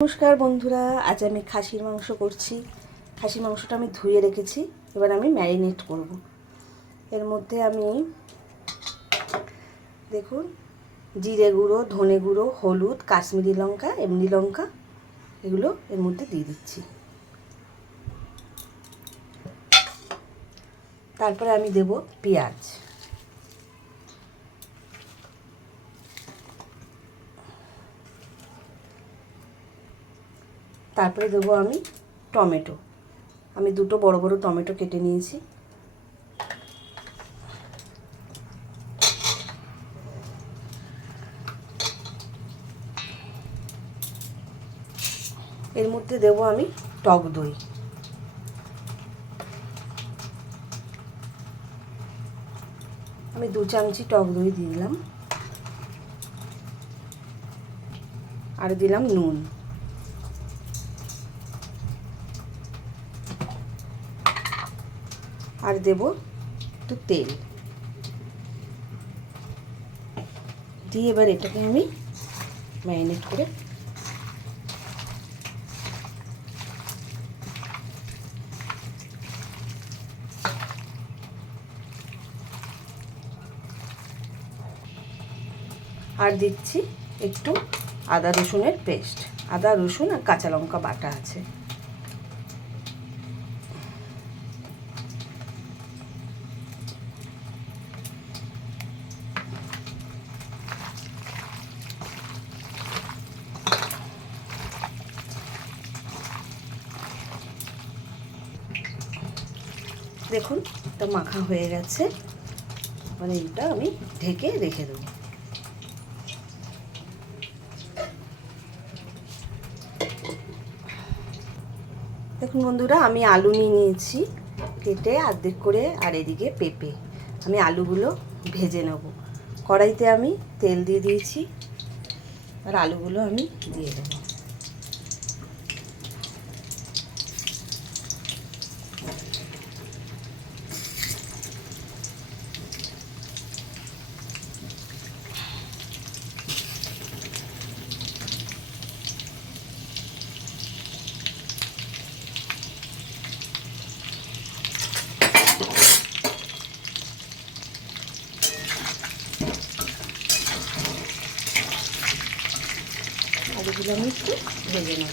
নমস্কার বন্ধুরা, আজ আমি খাসির মাংস করছি। খাসির মাংসটা আমি ধুয়ে রেখেছি, এবার আমি ম্যারিনেট করব। এর মধ্যে আমি দেখুন জিরে গুঁড়ো, ধনে গুঁড়ো, হলুদ, কাশ্মীরি লঙ্কা, এমনি লঙ্কা এগুলো এর মধ্যে দিয়ে দিচ্ছি। তারপরে আমি দেব পেঁয়াজ, তারপরে দেবো আমি টমেটো। আমি দুটো বড় বড় টমেটো কেটে নিয়েছি। এর মধ্যে দেবো আমি টক দই। আমি 2 চামচি টক দই দিলাম, আর দিলাম নুন। আর দেব একটু তেল দিয়ে এবার এটাকে আমি ম্যারিনেট করে আর দিচ্ছি একটু আদা রসুনের পেস্ট। আদা রসুন আর কাঁচা লঙ্কা বাটা আছে। দেখুন এটা মাখা হয়ে গেছে, মানে এটা আমি ঢেকে রেখে দেবো। দেখুন বন্ধুরা, আমি আলু নিয়ে নিয়েছি কেটে অর্ধেক করে, আর এদিকে পেঁপে। আমি আলুগুলো ভেজে নেব। কড়াইতে আমি তেল দিয়ে দিয়েছি, আর আলুগুলো আমি দিয়ে দেবো। আলুগুলো আমি একটু ভেজে নেব।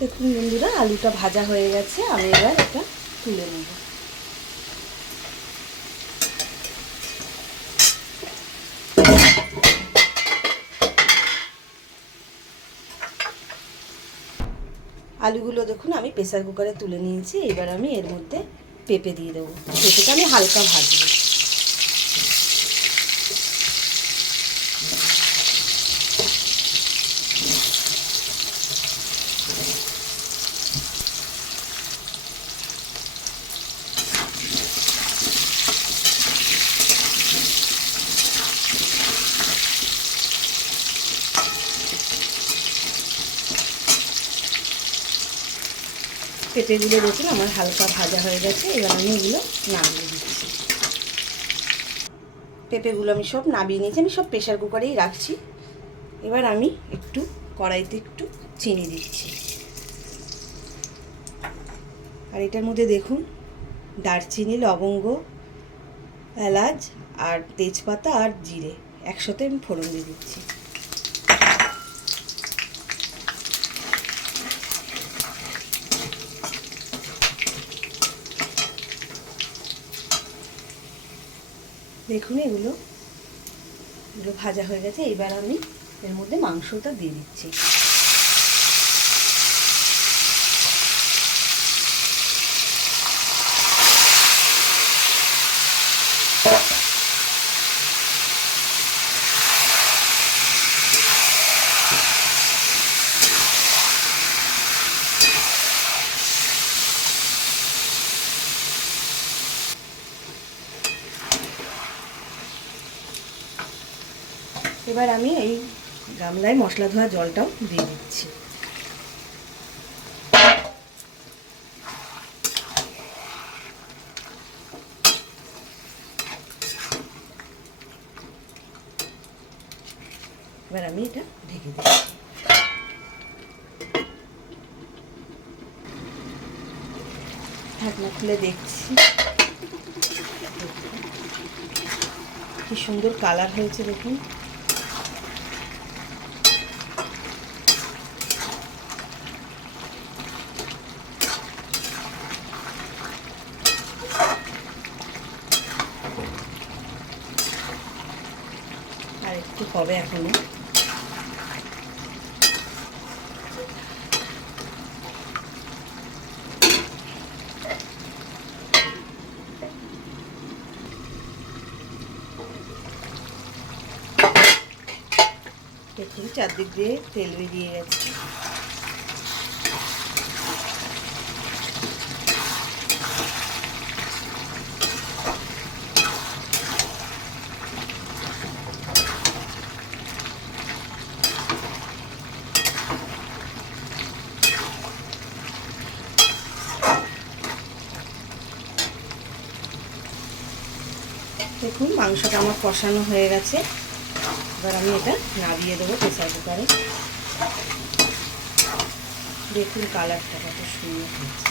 দেখুন বন্ধুরা, আলুটা ভাজা হয়ে গেছে। আমি এবার এটা তুলে নেব। আলুগুলো দেখুন আমি প্রেসার কুকারে তুলে নিয়েছি। এবার আমি এর মধ্যে পেঁপে দিয়ে দেবো। পেঁপেটা আমি হালকা ভাজবো। পেঁপেগুলো দেখুন আমার হালকা ভাজা হয়ে গেছে। এবার আমি এগুলো নামিয়ে দিচ্ছি। পেঁপেগুলো আমি সব নামিয়ে নিয়েছি। আমি সব প্রেসার কুকারেই রাখছি। এবার আমি একটু কড়াইতে একটু চিনি দিচ্ছি। আর এটার মধ্যে দেখুন দারচিনি, লবঙ্গ, এলাচ আর তেজপাতা আর জিরে একসাথে আমি ফোড়ন দিয়ে দিচ্ছি। দেখুন এগুলো ভাজা হয়ে গেছে। এবার আমি এর মধ্যে মাংসটা দিয়ে দিচ্ছি। এবার আমি এই গামলায় মশলা ধোয়া জলটাও দিয়ে দিচ্ছি। এবার আমি এটা ঢেকে দিচ্ছি। ঢাকনা খুলে দেখছি কি সুন্দর কালার হয়েছে দেখুন। আর একটু হবে এখনো। দেখুন চারদিক দিয়ে তেল বেরিয়ে গেছে। দেখুন মাংসটা আমার কষানো হয়ে গেছে। এবার আমি এটা নামিয়ে দেবো প্রেসার কুকারে। দেখুন কালারটা কত সুন্দর হয়েছে।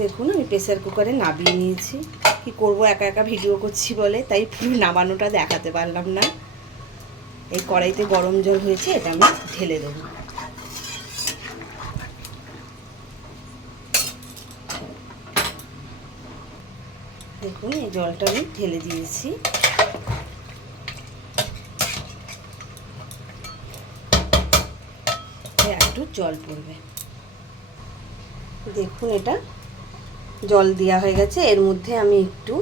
দেখুন আমি প্রেসার কুকারে নামিয়ে নিয়েছি। কি করব, একা একা ভিডিও করছি বলে তাই পুরো নামানোটা দেখাতে পারলাম না। এই কড়াইতে গরম জল হয়েছে, এটা আমি ঢেলে দেবো। দেখুন এই জলটা আমি ঢেলে দিয়েছি। একটু জল পড়বে। দেখুন এটা জল দেওয়া হয়ে গেছে। এর মধ্যে আমি একটু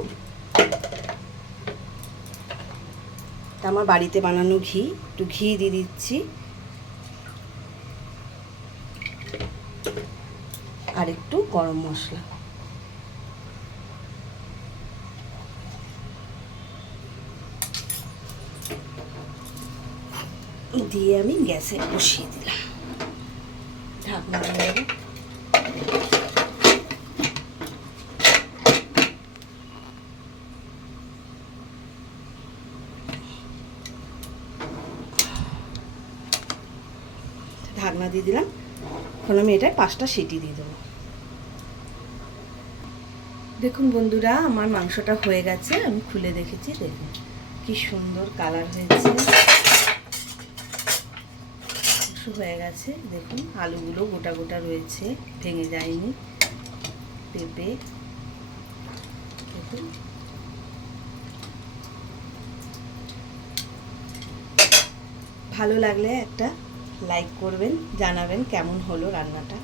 আমার বাড়িতে বানানো একটু ঘি দিয়ে দিচ্ছি। আর একটু গরম মশলা দিয়ে আমি গ্যাসে বসিয়ে দিলাম। ঢাকনা দিয়ে ঢাকনা দিয়ে দিলাম। এখন আমি এটা 5টা সিটি দিয়ে দেবো। দেখুন বন্ধুরা আমার মাংসটা হয়ে গেছে। আমি খুলে দেখেছি, দেখুন কি সুন্দর কালার হয়েছে। হয়ে গেছে দেখুন, আলুগুলো গোটা গোটা রয়েছে, ভেঙে যায়নি। পেঁপে দেখুন ভালো লাগলে একটা লাইক করবেন, জানাবেন কেমন হলো রান্নাটা।